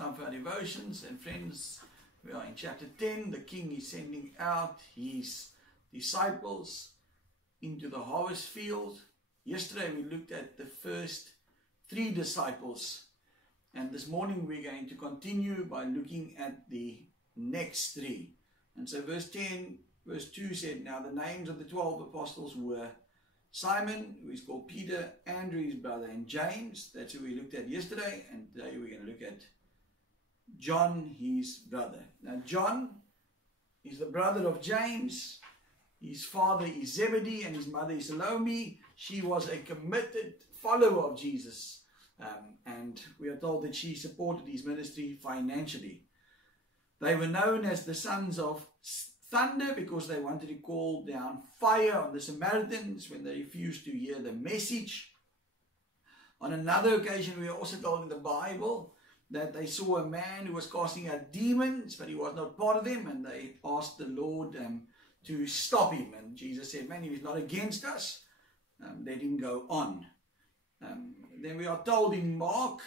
Time for our devotions, and friends, we are in chapter 10. The king is sending out his disciples into the harvest field. Yesterday we looked at the first 3 disciples, and this morning we're going to continue by looking at the next 3. And so verse 2 said, "Now the names of the 12 apostles were Simon, who is called Peter, Andrew his brother, and James." That's who we looked at yesterday, and today we're going to look at John, his brother. Now John is the brother of James. His father is Zebedee and his mother is Salome. She was a committed follower of Jesus, and we are told that she supported his ministry financially. They were known as the sons of thunder because they wanted to call down fire on the Samaritans when they refused to hear the message. On another occasion, we are also told in the Bible that they saw a man who was casting out demons, but he was not part of them, and they asked the Lord to stop him. And Jesus said, "Man, he is not against us. Let him go on." Then we are told in Mark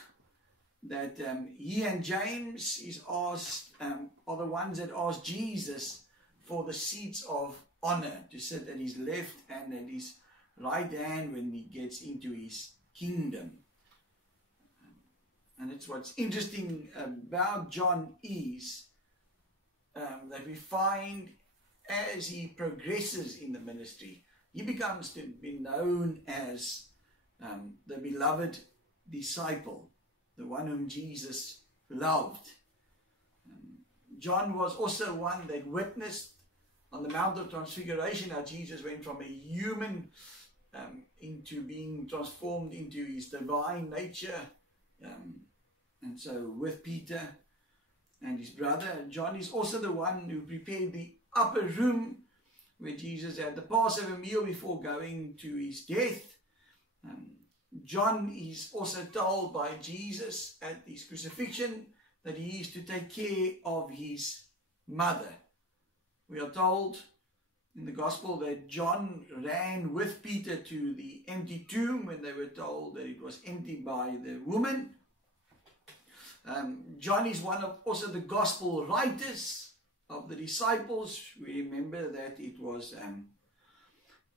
that he and James are the ones that asked Jesus for the seats of honor to sit at his left and at his right hand when he gets into his kingdom. And it's what's interesting about John is that we find as he progresses in the ministry, he becomes to be known as the beloved disciple, the one whom Jesus loved. John was also one that witnessed on the Mount of Transfiguration how Jesus went from a human into being transformed into his divine nature. And so with Peter and his brother, John is also the one who prepared the upper room where Jesus had the Passover meal before going to his death. John is also told by Jesus at his crucifixion that he is to take care of his mother. We are told in the gospel that John ran with Peter to the empty tomb when they were told that it was empty by the woman. John is one of also the gospel writers of the disciples. We remember that it was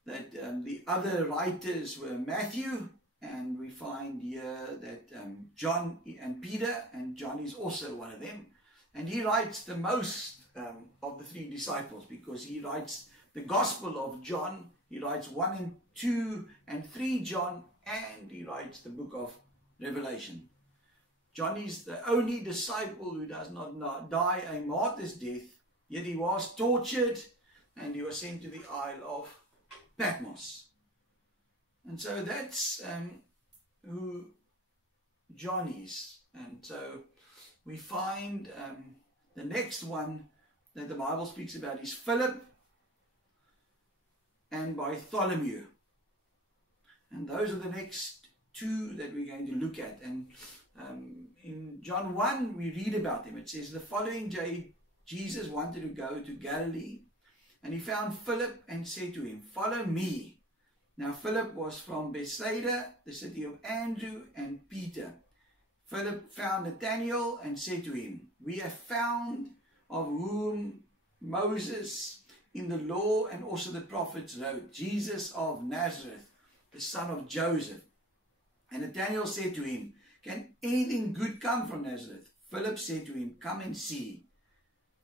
the other writers were Matthew, and we find here that John and Peter, and John is also one of them, and he writes the most of the 3 disciples because he writes the Gospel of John. He writes 1 and 2 and 3 John, and he writes the book of Revelation. John is the only disciple who does not die a martyr's death, yet he was tortured and he was sent to the Isle of Patmos. And so that's who John is. And so we find the next one that the Bible speaks about is Philip and Bartholomew. And those are the next 2 that we're going to look at. And in John 1, we read about them. It says, "The following day, Jesus wanted to go to Galilee, and he found Philip and said to him, 'Follow me.' Now Philip was from Bethsaida, the city of Andrew and Peter. Philip found Nathanael and said to him, 'We have found of whom Moses in the law and also the prophets wrote, Jesus of Nazareth, the son of Joseph.' And Nathanael said to him, 'Can anything good come from Nazareth?' Philip said to him, 'Come and see.'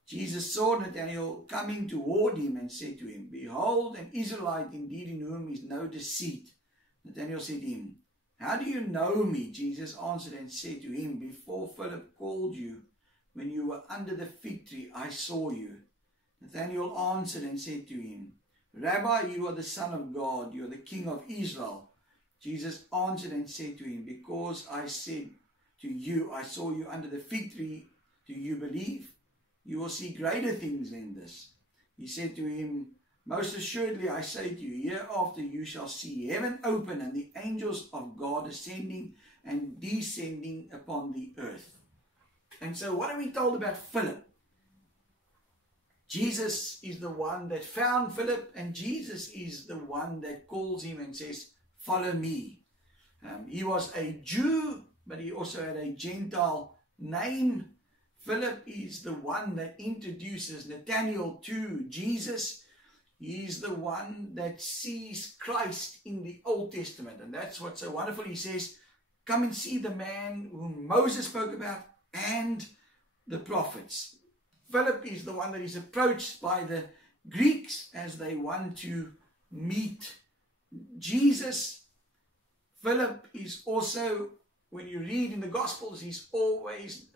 Jesus saw Nathanael coming toward him and said to him, 'Behold, an Israelite indeed, in whom is no deceit.' Nathanael said to him, 'How do you know me?' Jesus answered and said to him, 'Before Philip called you, when you were under the fig tree, I saw you.' Nathanael answered and said to him, 'Rabbi, you are the Son of God, you are the King of Israel.' Jesus answered and said to him, 'Because I said to you, I saw you under the fig tree, do you believe? You will see greater things than this.' He said to him, 'Most assuredly I say to you, hereafter you shall see heaven open and the angels of God ascending and descending upon the earth.'" And so what are we told about Philip? Jesus is the one that found Philip, and Jesus is the one that calls him and says, "Follow me." He was a Jew, but he also had a Gentile name. Philip is the one that introduces Nathanael to Jesus. He's the one that sees Christ in the Old Testament. And that's what's so wonderful. He says, come and see the man whom Moses spoke about and the prophets. Philip is the one that is approached by the Greeks as they want to meet Jesus. Philip is also, when you read in the Gospels, he's always,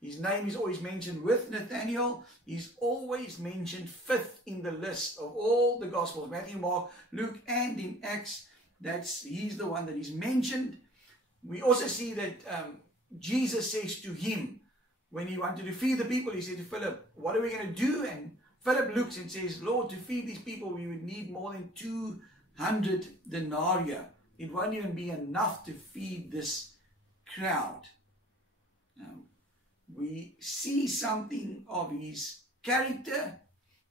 his name is always mentioned with Nathanael. He's always mentioned fifth in the list of all the Gospels, Matthew, Mark, Luke, and in Acts. He's the one that is mentioned. We also see that Jesus says to him, when he wanted to feed the people, he said to Philip, what are we going to do? And Philip looks and says, Lord, to feed these people, we would need more than 200 denarii. It won't even be enough to feed this crowd. Now, we see something of his character,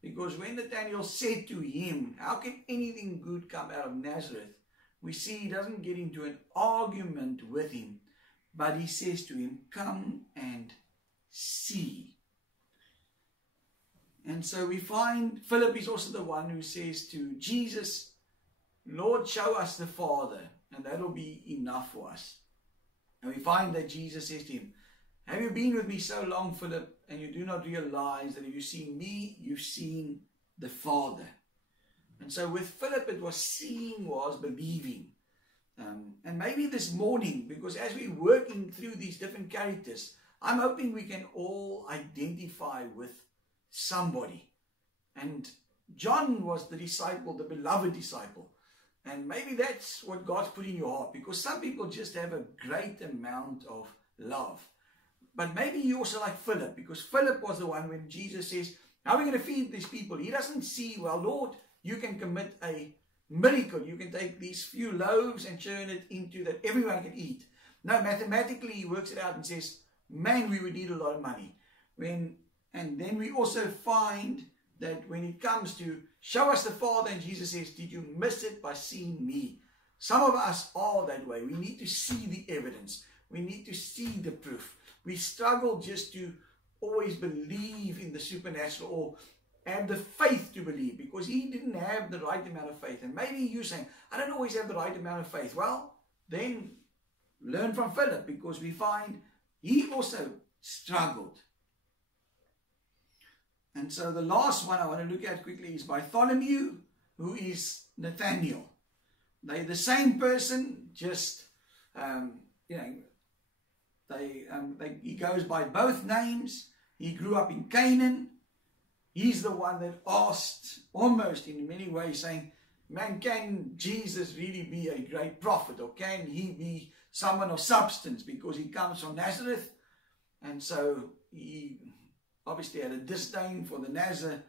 because when Nathanael said to him, how can anything good come out of Nazareth? We see he doesn't get into an argument with him, but he says to him, come and see. And so we find Philip is also the one who says to Jesus, Lord, show us the Father, and that will be enough for us. And we find that Jesus says to him, have you been with me so long, Philip, and you do not realize that if you've seen me, you've seen the Father? And so with Philip, it was seeing was believing. And maybe this morning, because as we're working through these different characters, I'm hoping we can all identify with somebody. And John was the disciple, the beloved disciple. And maybe that's what God's put in your heart, because some people just have a great amount of love. But maybe you also like Philip, because Philip was the one when Jesus says, how are we going to feed these people? He doesn't see, well, Lord, you can commit a miracle. You can take these few loaves and turn it into that everyone can eat. No, mathematically, he works it out and says, man, we would need a lot of money. And then we also find that when it comes to show us the Father, and Jesus says, did you miss it by seeing me? Some of us are that way. We need to see the evidence. We need to see the proof. We struggle just to always believe in the supernatural or have the faith to believe, because he didn't have the right amount of faith. And maybe you're saying, I don't always have the right amount of faith. Well, then learn from Philip, because we find he also struggled. And so the last one I want to look at quickly is Bartholomew, who is Nathanael. They're the same person, just, he goes by both names. He grew up in Canaan. He's the one that asked, almost in many ways, saying, man, can Jesus really be a great prophet? Or can he be someone of substance, because he comes from Nazareth? And so he obviously had a disdain for the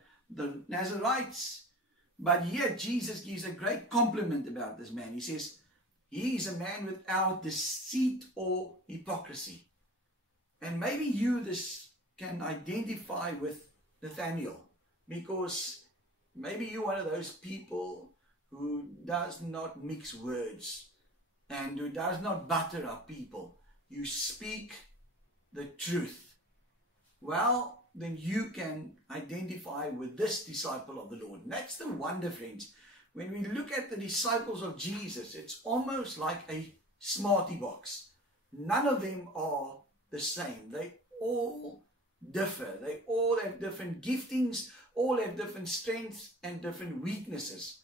Nazarites. But yet Jesus gives a great compliment about this man. He says, he is a man without deceit or hypocrisy. And maybe you can identify with Nathanael, because maybe you're one of those people who does not mix words and who does not butter up people. You speak the truth. Well, then you can identify with this disciple of the Lord. And that's the wonder, friends. When we look at the disciples of Jesus, it's almost like a smarty box. None of them are the same. They all differ. They all have different giftings, all have different strengths and different weaknesses.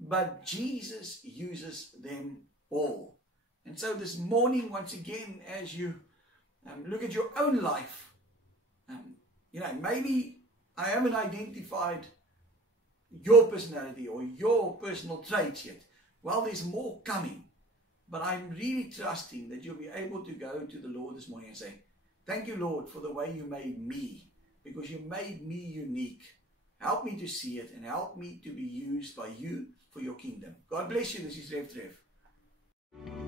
But Jesus uses them all. And so this morning, once again, as you look at your own life, maybe I haven't identified your personality or your personal traits yet. Well, there's more coming. But I'm really trusting that you'll be able to go to the Lord this morning and say, thank you, Lord, for the way you made me, because you made me unique. Help me to see it and help me to be used by you for your kingdom. God bless you. This is Rev Trev.